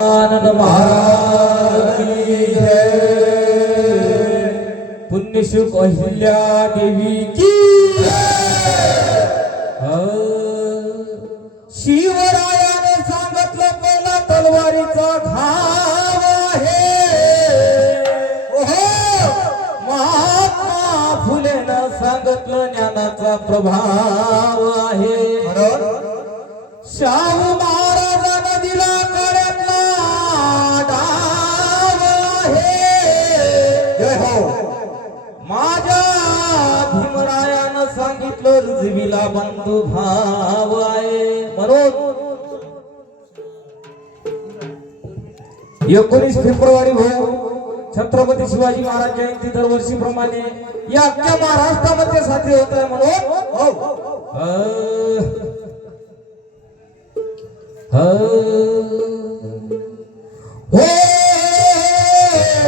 आनंद महाराज पुण्यशुक अहिल्या देवी की हो। शिवरायाने सांगितलं पहिला तलवारीचा घाव आहे। महात्मा फुलेनं सांगितलं ज्ञानाचा प्रभाव आहे। शाह कर्जविला बंधू भाव आहे. म्हणून एकोणीस फेब्रुवारी भाऊ छत्रपती शिवाजी महाराज जयंती दरवर्षीप्रमाणे या अख्ख्या महाराष्ट्रामध्ये साजरी होत आहे म्हणून. हो. हो. हो.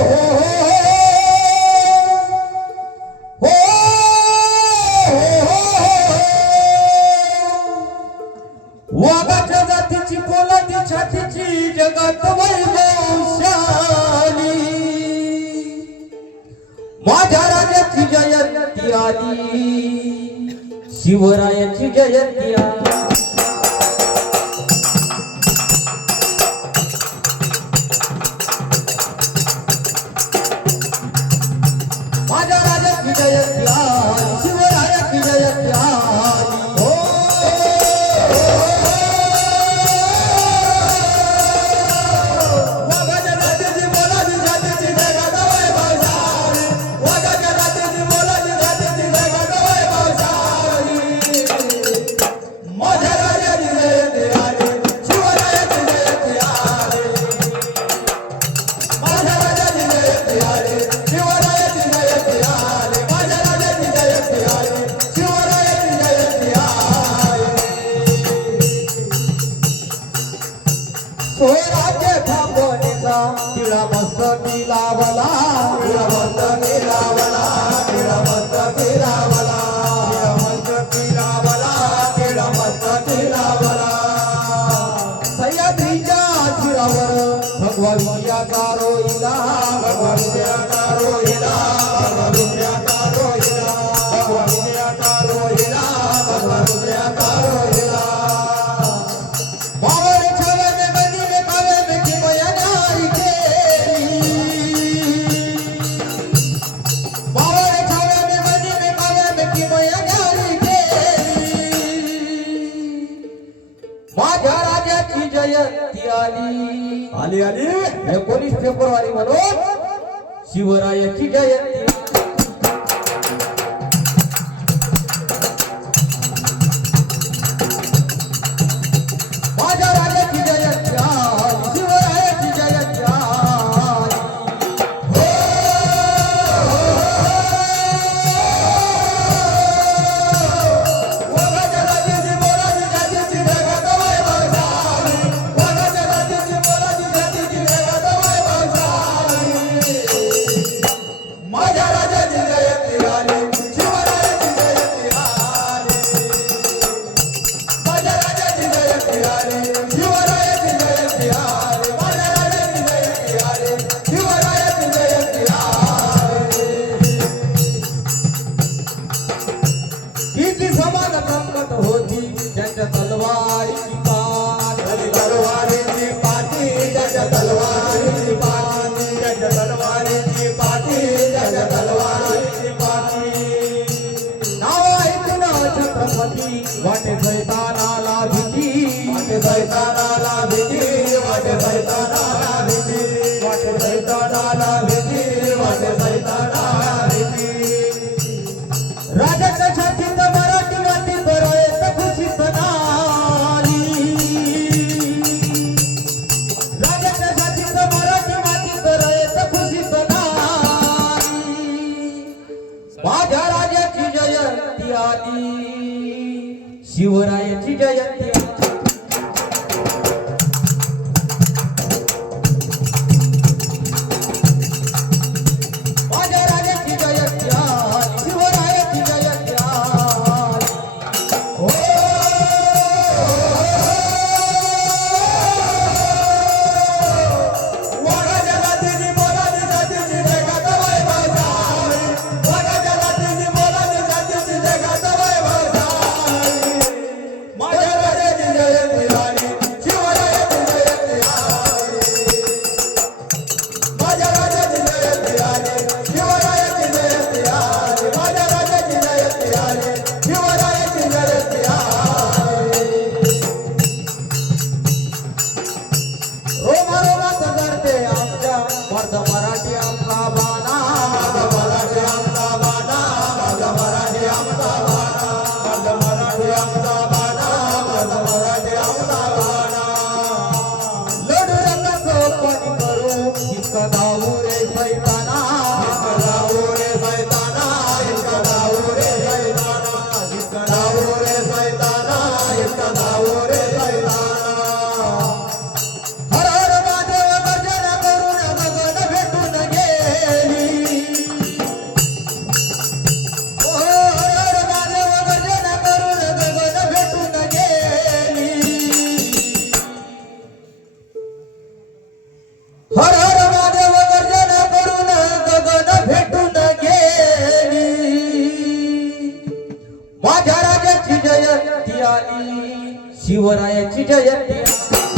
हो. माझ्या राजाची जयंती आली. शिवरायाची जयंती आली. 哎呀！आली आली. एकोणीस फेब्रुवारी म्हणून शिवरायाची जयंती. आली शिवरायाची जयंती.